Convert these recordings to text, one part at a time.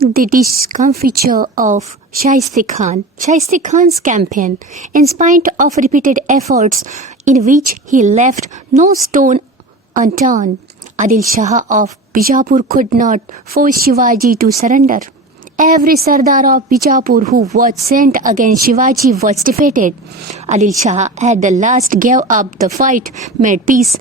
The Discomfiture of Shaistakhan. Shaistakhan's campaign, in spite of repeated efforts in which he left no stone unturned, Adil Shah of Bijapur could not force Shivaji to surrender. Every Sardar of Bijapur who was sent against Shivaji was defeated. Adil Shah at the last gave up the fight, made peace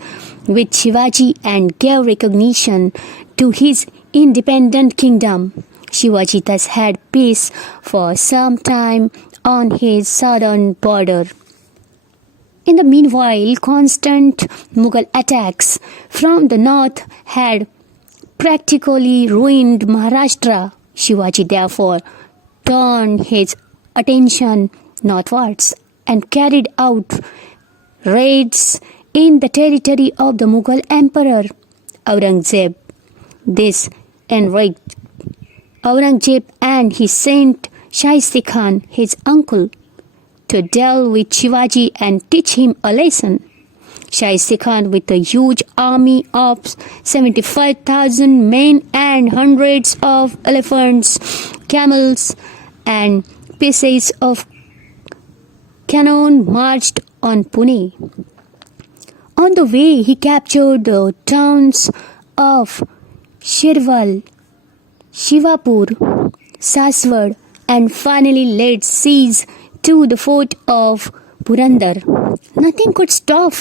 with Shivaji and gave recognition to his independent kingdom. Shivaji thus had peace for some time on his southern border. In the meanwhile, constant Mughal attacks from the north had practically ruined Maharashtra. Shivaji therefore turned his attention northwards and carried out raids in the territory of the Mughal Emperor Aurangzeb. This enraged Aurangzeb, and he sent Shaistakhan, his uncle, to deal with Shivaji and teach him a lesson. Shaistakhan, with a huge army of 75,000 men and hundreds of elephants, camels, and pieces of cannon, marched on Pune. On the way, he captured the towns of Shirwal, Shivapur, Saswad, and finally laid siege to the fort of Purandar. Nothing could stop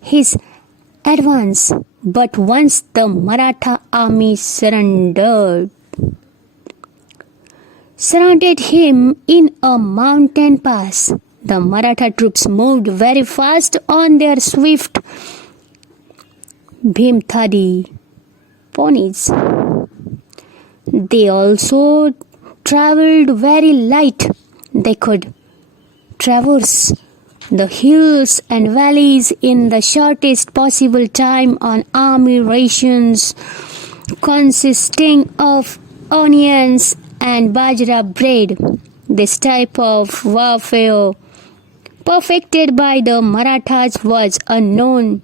his advance, but once the Maratha army surrounded him in a mountain pass, the Maratha troops moved very fast on their swift Bhimthadi ponies. They also travelled very light. They could traverse the hills and valleys in the shortest possible time on army rations consisting of onions and bajra bread. This type of warfare, perfected by the Marathas, was unknown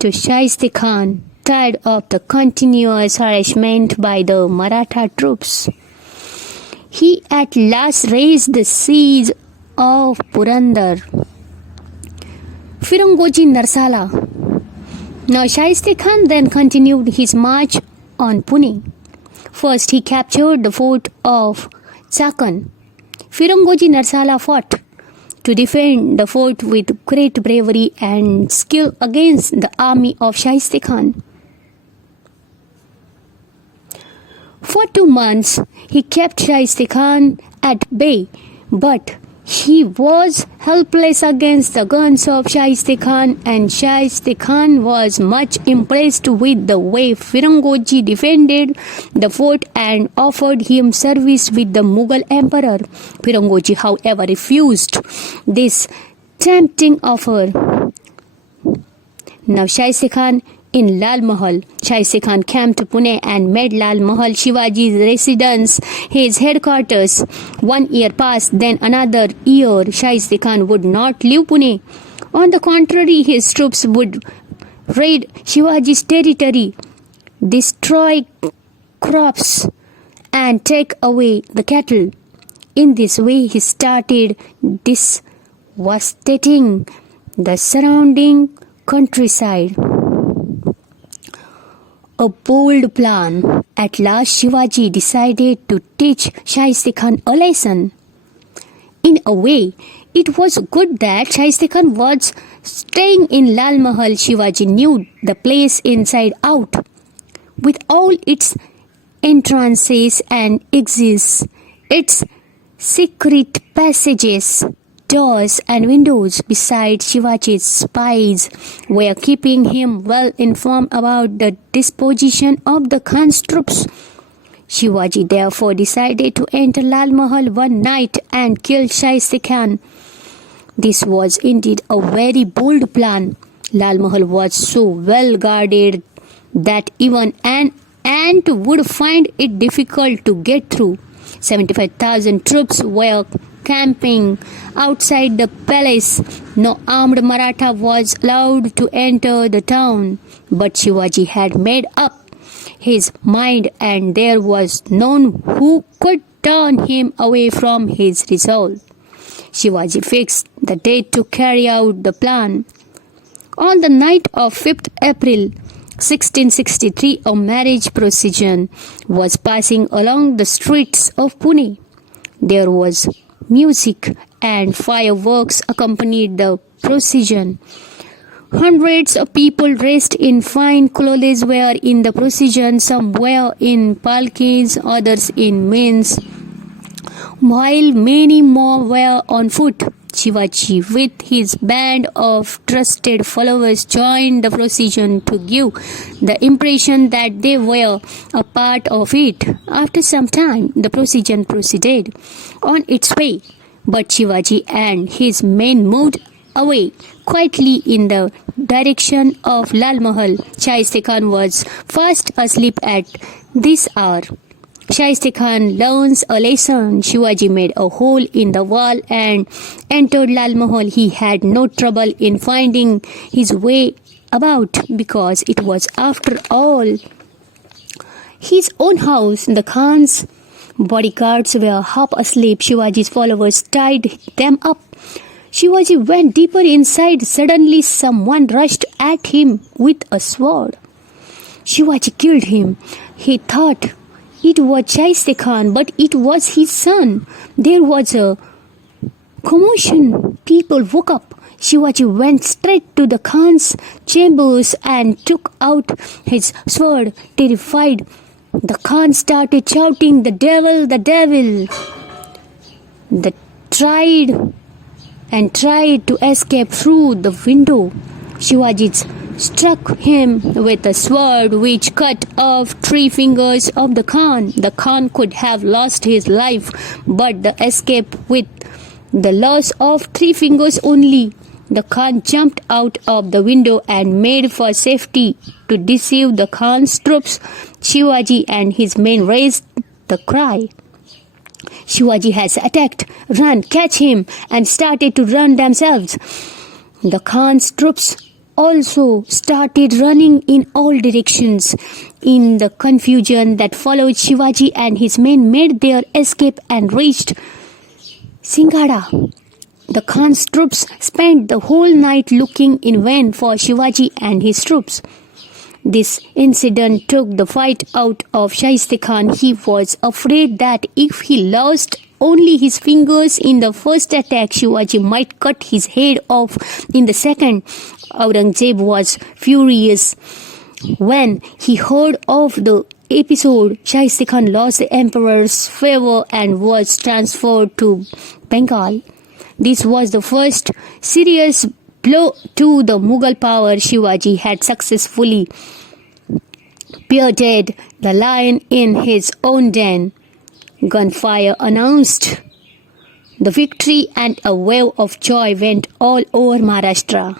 to Shaistakhan, tired of the continuous harassment by the Maratha troops. He at last raised the siege of Purandar. Firangoji Narsala. Now Shaistakhan then continued his march on Pune. First he captured the fort of Chakan. Firangoji Narsala fought to defend the fort with great bravery and skill against the army of Shaistakhan. For 2 months, he kept Shaistakhan at bay, but he was helpless against the guns of Shaistakhan, and Shaistakhan was much impressed with the way Firangoji defended the fort and offered him service with the Mughal emperor. Firangoji, however, refused this tempting offer. Now Shaistakhan in Lal Mahal. Shaistakhan came to Pune and made Lal Mahal Shivaji's residence his headquarters. 1 year passed, then another year. Shaistakhan would not leave Pune. On the contrary, his troops would raid Shivaji's territory, destroy crops, and take away the cattle. In this way, he started devastating the surrounding countryside. A bold plan. At last, Shivaji decided to teach Shaistakhan a lesson. In a way, it was good that Shaistakhan was staying in Lal Mahal. Shivaji knew the place inside out, with all its entrances and exits, its secret passages, doors and windows. Besides, Shivaji's spies were keeping him well informed about the disposition of the Khan's troops. Shivaji therefore decided to enter Lal Mahal one night and kill Shaistakhan. This was indeed a very bold plan. Lal Mahal was so well guarded that even an ant would find it difficult to get through. 75,000 troops were camping outside the palace. No armed Maratha was allowed to enter the town. But Shivaji had made up his mind, and there was none who could turn him away from his resolve. Shivaji fixed the date to carry out the plan. On the night of 5th April 1663, a marriage procession was passing along the streets of Pune. There was music and fireworks accompanied the procession. Hundreds of people dressed in fine clothes were in the procession, some were in palkis, others in mains, while many more were on foot. Shivaji, with his band of trusted followers, joined the procession to give the impression that they were a part of it. After some time, the procession proceeded on its way, but Shivaji and his men moved away quietly in the direction of Lal Mahal. Shaistakhan was fast asleep at this hour. Shaistakhan learns a lesson. Shivaji made a hole in the wall and entered Lal Mahal. He had no trouble in finding his way about because it was, after all, his own house. The Khan's bodyguards were half asleep. Shivaji's followers tied them up. Shivaji went deeper inside. Suddenly, someone rushed at him with a sword. Shivaji killed him. He thought it was Shaistakhan, but it was his son. There was a commotion. People woke up. Shivaji went straight to the Khan's chambers and took out his sword. Terrified, the Khan started shouting, "The devil, the devil!" They tried to escape through the window. Shivaji struck him with a sword which cut off 3 fingers of the Khan. The Khan could have lost his life, but the escape with the loss of 3 fingers only. The Khan jumped out of the window and made for safety. To deceive the Khan's troops, Shivaji and his men raised the cry, "Shivaji has attacked! Run, catch him!" and started to run themselves. The Khan's troops also started running in all directions. In the confusion that followed, Shivaji and his men made their escape and reached Singhada. The Khan's troops spent the whole night looking in vain for Shivaji and his troops. This incident took the fight out of Shaistakhan. He was afraid that if he lost only his fingers in the first attack, Shivaji might cut his head off in the second. Aurangzeb was furious. When he heard of the episode, Shaistakhan lost the emperor's favor and was transferred to Bengal. This was the first serious blow to the Mughal power. Shivaji had successfully bearded the lion in his own den. Gunfire announced the victory, and a wave of joy went all over Maharashtra.